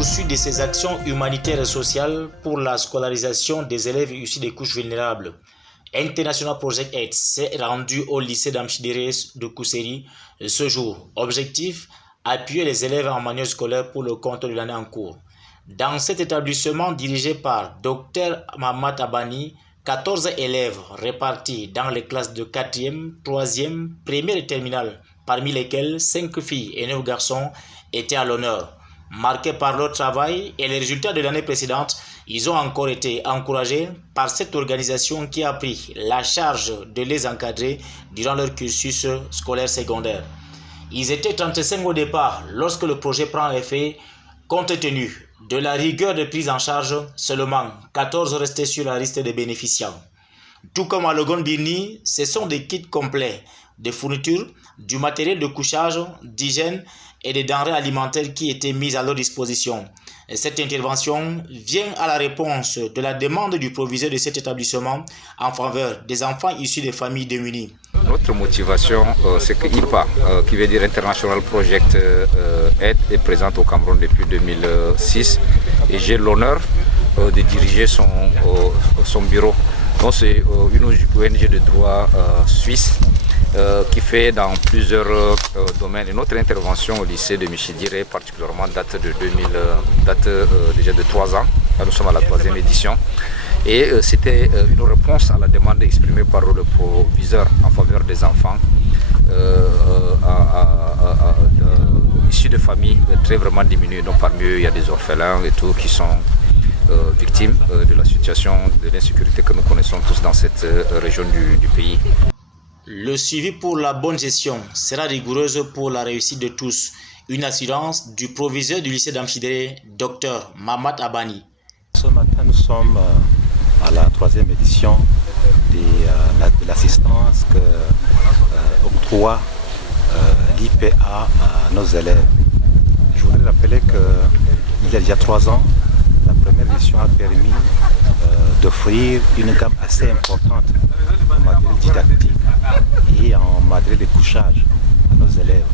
poursuite de ses actions humanitaires et sociales pour la scolarisation des élèves issus des couches vulnérables. International Project Aid s'est rendu au lycée d'Amchidéré de Kousseri ce jour. Objectif, appuyer les élèves en manuel scolaire pour le compte de l'année en cours. Dans cet établissement dirigé par Dr Mahamat Abani, 14 élèves répartis dans les classes de 4e, 3e, 1er et terminale, parmi lesquels 5 filles et 9 garçons étaient à l'honneur. Marqués par leur travail et les résultats de l'année précédente, ils ont encore été encouragés par cette organisation qui a pris la charge de les encadrer durant leur cursus scolaire secondaire. Ils étaient 35 au départ lorsque le projet prend effet. Compte tenu de la rigueur de prise en charge, seulement 14 restaient sur la liste des bénéficiaires. Tout comme à Logon Birni, ce sont des kits complets de fournitures, du matériel de couchage, d'hygiène et des denrées alimentaires qui étaient mises à leur disposition. Et cette intervention vient à la réponse de la demande du proviseur de cet établissement en faveur des enfants issus des familles démunies. Notre motivation, c'est que IPA, qui veut dire International Project Aid, est présente au Cameroun depuis 2006 et j'ai l'honneur de diriger son bureau. Donc c'est une ONG de droit suisse qui fait dans plusieurs domaines. Et notre intervention au lycée de Michidire particulièrement date déjà de 3 ans. Là, nous sommes à la 3e édition. Et c'était une réponse à la demande exprimée par le proviseur en faveur des enfants issus de familles très vraiment diminuées. Donc parmi eux, il y a des orphelins et tout qui sont victimes de la situation de l'insécurité que nous connaissons tous dans cette région du pays. Le suivi pour la bonne gestion sera rigoureuse pour la réussite de tous. Une assurance du proviseur du lycée d'Amchidéré, Dr Mahamat Abani. Ce matin, nous sommes à la 3e édition de l'assistance que octroie l'IPA à nos élèves. Je voudrais rappeler qu'il y a déjà 3 ans, la première édition a permis d'offrir une gamme assez importante en matériel didactique et en matériel de couchage à nos élèves.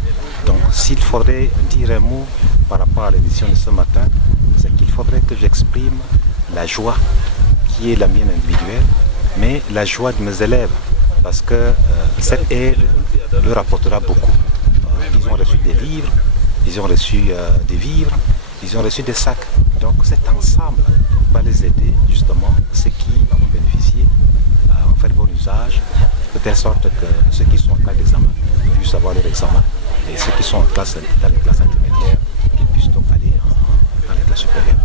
Donc s'il faudrait dire un mot par rapport à l'édition de ce matin, c'est qu'il faudrait que j'exprime la joie qui est la mienne individuelle, mais la joie de mes élèves, parce que cette aide leur apportera beaucoup. Ils ont reçu des livres, ils ont reçu des vivres, ils ont reçu des sacs. Donc cet ensemble va les aider justement, ceux qui en ont bénéficié, à en faire bon usage, de telle sorte que ceux qui sont en classe d'examen puissent avoir leur examen, et ceux qui sont dans les classes intermédiaires, qu'ils puissent donc aller dans les classes supérieures.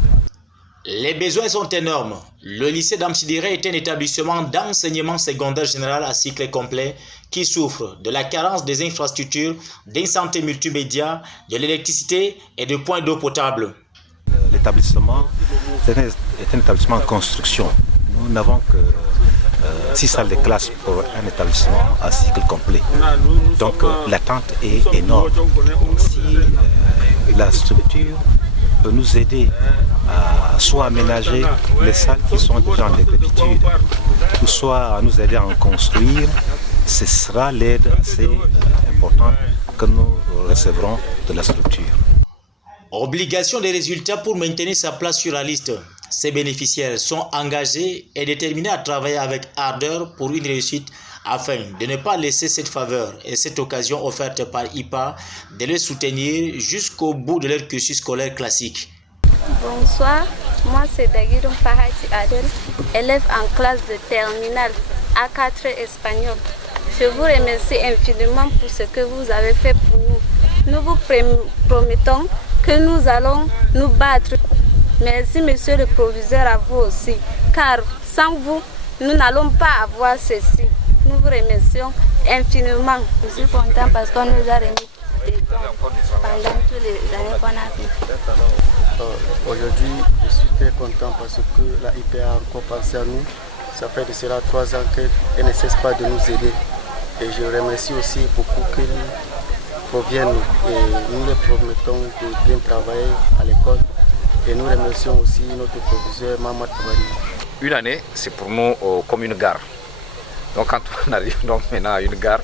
Les besoins sont énormes. Le lycée d'Amchidéré est un établissement d'enseignement secondaire général à cycle complet qui souffre de la carence des infrastructures, d'une santé multimédia, de l'électricité et de points d'eau potable. L'établissement est un établissement en construction. Nous n'avons que 6 salles de classe pour un établissement à cycle complet. Donc l'attente est énorme. Donc, si la structure peut nous aider à soit aménager les salles qui sont déjà en décrépitude, ou soit à nous aider à en construire, ce sera l'aide assez importante que nous recevrons de la structure. Obligation des résultats pour maintenir sa place sur la liste. Ces bénéficiaires sont engagés et déterminés à travailler avec ardeur pour une réussite afin de ne pas laisser cette faveur et cette occasion offerte par IPA de les soutenir jusqu'au bout de leur cursus scolaire classique. Bonsoir, moi c'est Dagiron Fahati Adel, élève en classe de terminale A4 espagnol. Je vous remercie infiniment pour ce que vous avez fait pour nous. Nous vous promettons que nous allons nous battre. Merci monsieur le proviseur, à vous aussi, car sans vous, nous n'allons pas avoir ceci. Nous vous remercions infiniment. Je suis content parce qu'on nous a remis des dons pendant toutes les années qu'on a fait. Aujourd'hui, je suis très content parce que la IPA a encore pensé à nous. Ça fait de cela 3 ans qu'elle ne cesse pas de nous aider. Et je remercie aussi beaucoup qu'ils reviennent et nous les promettons de bien travailler à l'école. Et nous remercions aussi notre proviseur Mahamat Abani. Une année, c'est pour nous comme une gare. Donc quand on arrive donc maintenant à une gare,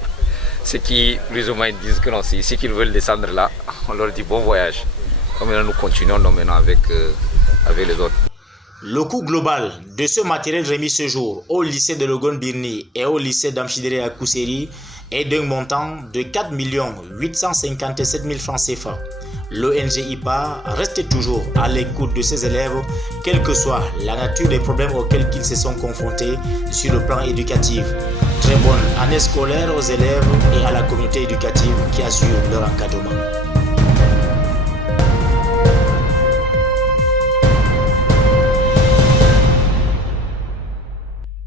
ceux qui plus ou moins disent que non, c'est ici qu'ils veulent descendre là, on leur dit bon voyage. Donc maintenant, nous continuons donc maintenant avec les autres. Le coût global de ce matériel remis ce jour au lycée de Logon Birni et au lycée d'Amchidéré à Kousseri est d'un montant de 4 857 000 francs CFA. L'ONG IPA reste toujours à l'écoute de ses élèves, quelle que soit la nature des problèmes auxquels ils se sont confrontés sur le plan éducatif. Très bonne année scolaire aux élèves et à la communauté éducative qui assure leur encadrement.